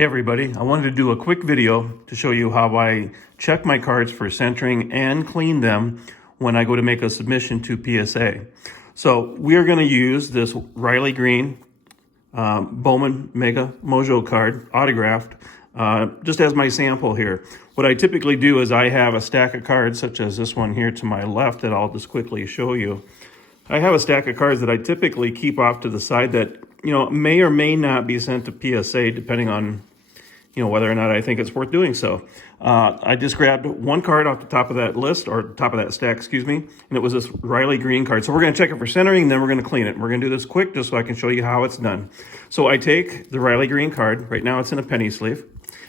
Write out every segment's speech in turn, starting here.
Hey everybody, I wanted to do a quick video to show you how I check my cards for centering and clean them when I go to make a submission to PSA. So we are going to use this Riley Green Bowman Mega Mojo card, autographed, just as my sample here. What I typically do is I have a stack of cards such as this one here to my left that I'll just quickly show you. I have a stack of cards that I typically keep off to the side that, may or may not be sent to PSA depending on, whether or not I think it's worth doing so. I just grabbed one card off the top of that list, or top of that stack, excuse me, and it was this Riley Green card. So we're going to check it for centering, and then we're going to clean it. We're going to do this quick just so I can show you how it's done. So I take the Riley Green card. Right now it's in a penny sleeve.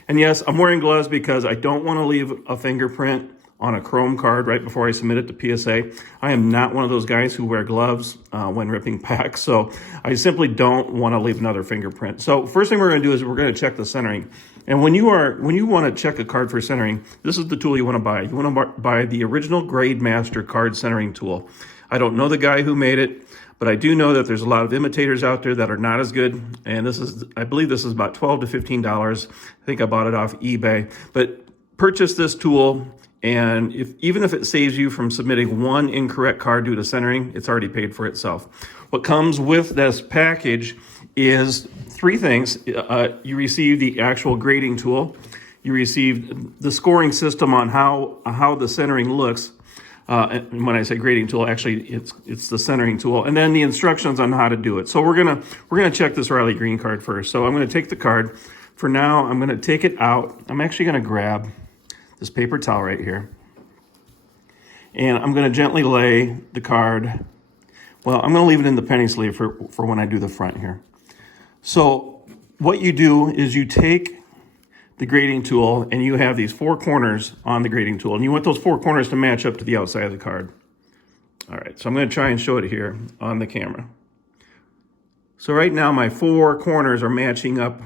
And yes, I'm wearing gloves because I don't want to leave a fingerprint on a chrome card right before I submit it to PSA. I am not one of those guys who wear gloves when ripping packs, so I simply don't want to leave another fingerprint. So first thing we're going to do is we're going to check the centering. And when you want to check a card for centering, this is the tool you want to buy. You want to buy the original GradeMaster card centering tool. I don't know the guy who made it, but I do know that there's a lot of imitators out there that are not as good. And I believe this is about $12 to $15. I think I bought it off eBay. But purchase this tool, and even if it saves you from submitting one incorrect card due to centering, it's already paid for itself. What comes with this package is three things. You receive the actual grading tool. You receive the scoring system on how the centering looks. And when I say grading tool, actually it's the centering tool, and then the instructions on how to do it. So we're gonna check this Riley Green card first. So I'm gonna take the card. For now, I'm gonna take it out. I'm actually gonna grab this paper towel right here, and I'm going to gently lay the card. Well, I'm going to leave it in the penny sleeve for when I do the front here. So what you do is you take the grading tool and you have these four corners on the grading tool, and you want those four corners to match up to the outside of the card. All right, so I'm going to try and show it here on the camera. So right now my four corners are matching up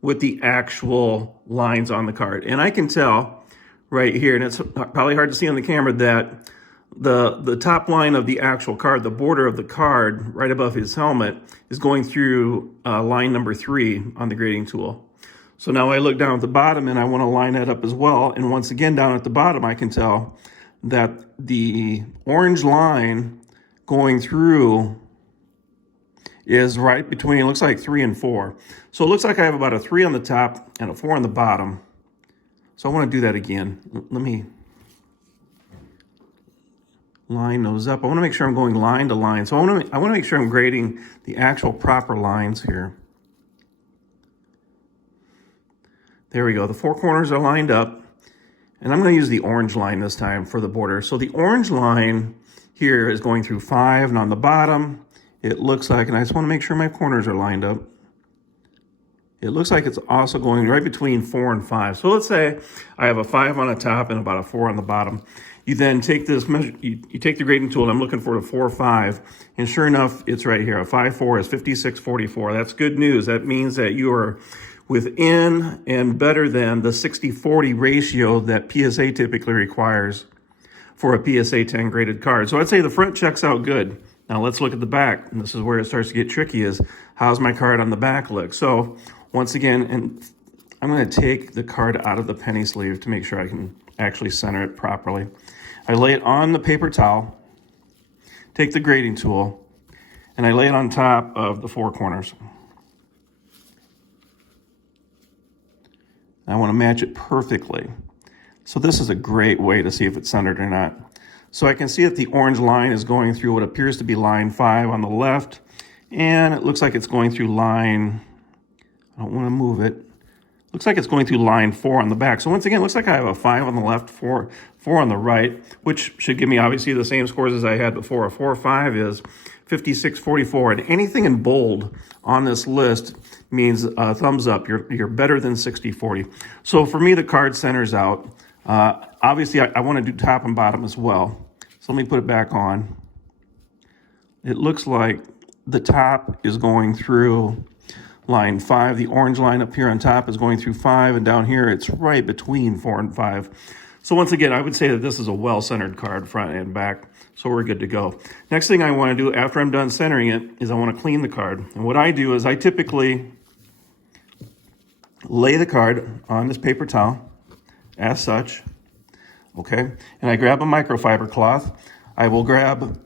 with the actual lines on the card, and I can tell right here, and it's probably hard to see on the camera, that the top line of the actual card, the border of the card right above his helmet, is going through line number 3 on the grading tool. So now I look down at the bottom and I want to line that up as well. And once again, down at the bottom, I can tell that the orange line going through is right between, it looks like 3 and 4. So it looks like I have about a 3 on the top and a 4 on the bottom. So I want to do that again. Let me line those up. I want to make sure I'm going line to line. So I want to make sure I'm grading the actual proper lines here. There we go. The four corners are lined up. And I'm going to use the orange line this time for the border. So the orange line here is going through 5, and on the bottom, it looks like, and I just want to make sure my corners are lined up, it looks like it's also going right between 4 and 5. So let's say I have a 5 on the top and about a 4 on the bottom. You then take this measure, you take the grading tool, and I'm looking for a 4-5, and sure enough, it's right here. A 5-4 is 56-44. That's good news. That means that you are within and better than the 60-40 ratio that PSA typically requires for a PSA 10 graded card. So I'd say the front checks out good. Now let's look at the back, and this is where it starts to get tricky, is how's my card on the back look? So once again, and I'm going to take the card out of the penny sleeve to make sure I can actually center it properly. I lay it on the paper towel, take the grading tool, and I lay it on top of the four corners. I want to match it perfectly. So this is a great way to see if it's centered or not. So I can see that the orange line is going through what appears to be line 5 on the left, and it looks like it's going through line, I don't want to move it. Looks like it's going through line 4 on the back. So once again, it looks like I have a 5 on the left, 4 on the right, which should give me obviously the same scores as I had before. A 4-5 is 56-44, and anything in bold on this list means thumbs up. You're better than 60-40. So for me, the card centers out. Obviously, I want to do top and bottom as well. So let me put it back on. It looks like the top is going through line 5. The orange line up here on top is going through 5, and down here it's right between 4 and 5. So once again, I would say that this is a well-centered card front and back, so we're good to go. Next thing I want to do after I'm done centering it is I want to clean the card. And what I do is I typically lay the card on this paper towel as such, okay? And I grab a microfiber cloth. I'll grab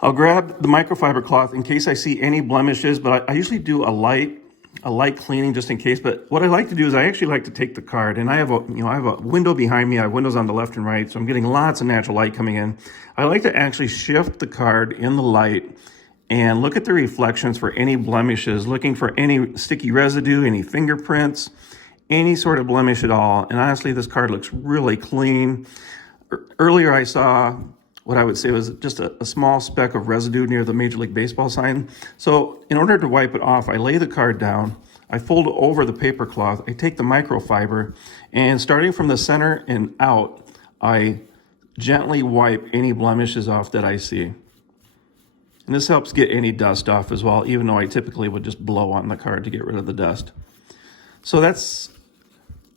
the microfiber cloth in case I see any blemishes, but I usually do a light cleaning just in case. But what I like to do is I actually like to take the card, and I have a window behind me. I have windows on the left and right, so I'm getting lots of natural light coming in. I like to actually shift the card in the light and look at the reflections for any blemishes, looking for any sticky residue, any fingerprints, any sort of blemish at all. And honestly, this card looks really clean. Earlier I saw what I would say was just a small speck of residue near the Major League Baseball sign. So in order to wipe it off, I lay the card down, I fold it over the paper cloth, I take the microfiber, and starting from the center and out, I gently wipe any blemishes off that I see. And this helps get any dust off as well, even though I typically would just blow on the card to get rid of the dust. So that's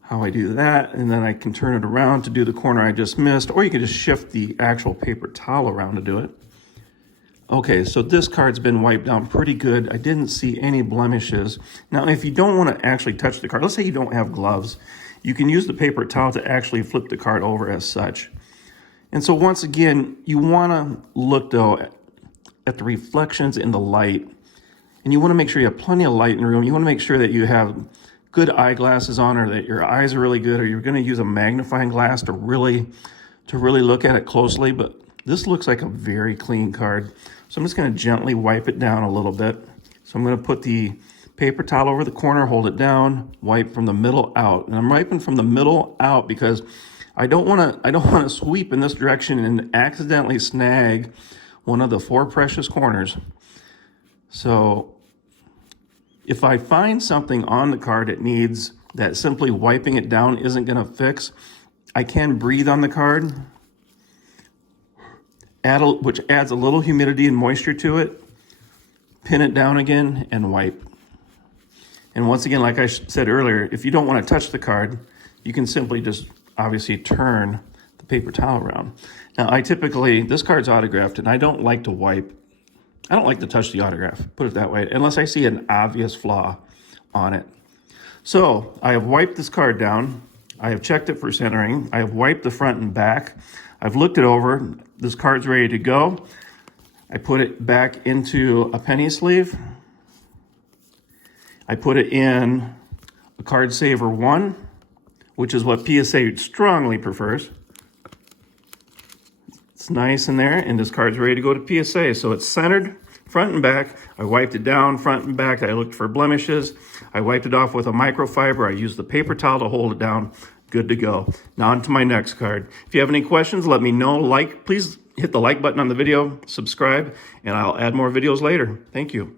how I do that. And then I can turn it around to do the corner I just missed, or you can just shift the actual paper towel around to do it. Okay, so this card's been wiped down pretty good. I didn't see any blemishes. Now, if you don't want to actually touch the card, let's say you don't have gloves, you can use the paper towel to actually flip the card over as such. And so once again, you want to look though at the reflections in the light, and you want to make sure you have plenty of light in the room. You want to make sure that you have good eyeglasses on, or that your eyes are really good, or you're going to use a magnifying glass to really look at it closely. But this looks like a very clean card. So I'm just going to gently wipe it down a little bit. So I'm going to put the paper towel over the corner, hold it down, wipe from the middle out. And I'm wiping from the middle out because I don't want to sweep in this direction and accidentally snag one of the 4 precious corners. So if I find something on the card that simply wiping it down isn't going to fix, I can breathe on the card, which adds a little humidity and moisture to it, pin it down again, and wipe. And once again, like I said earlier, if you don't want to touch the card, you can simply just obviously turn the paper towel around. Now, this card's autographed, and I don't like to wipe. I don't like to touch the autograph, put it that way, unless I see an obvious flaw on it. So I have wiped this card down. I have checked it for centering. I have wiped the front and back. I've looked it over. This card's ready to go. I put it back into a penny sleeve. I put it in a Card Saver 1, which is what PSA strongly prefers. It's nice in there, and this card's ready to go to PSA. So it's centered, front and back. I wiped it down, front and back. I looked for blemishes. I wiped it off with a microfiber. I used the paper towel to hold it down. Good to go. Now on to my next card. If you have any questions, let me know. Please hit the like button on the video, subscribe, and I'll add more videos later. Thank you.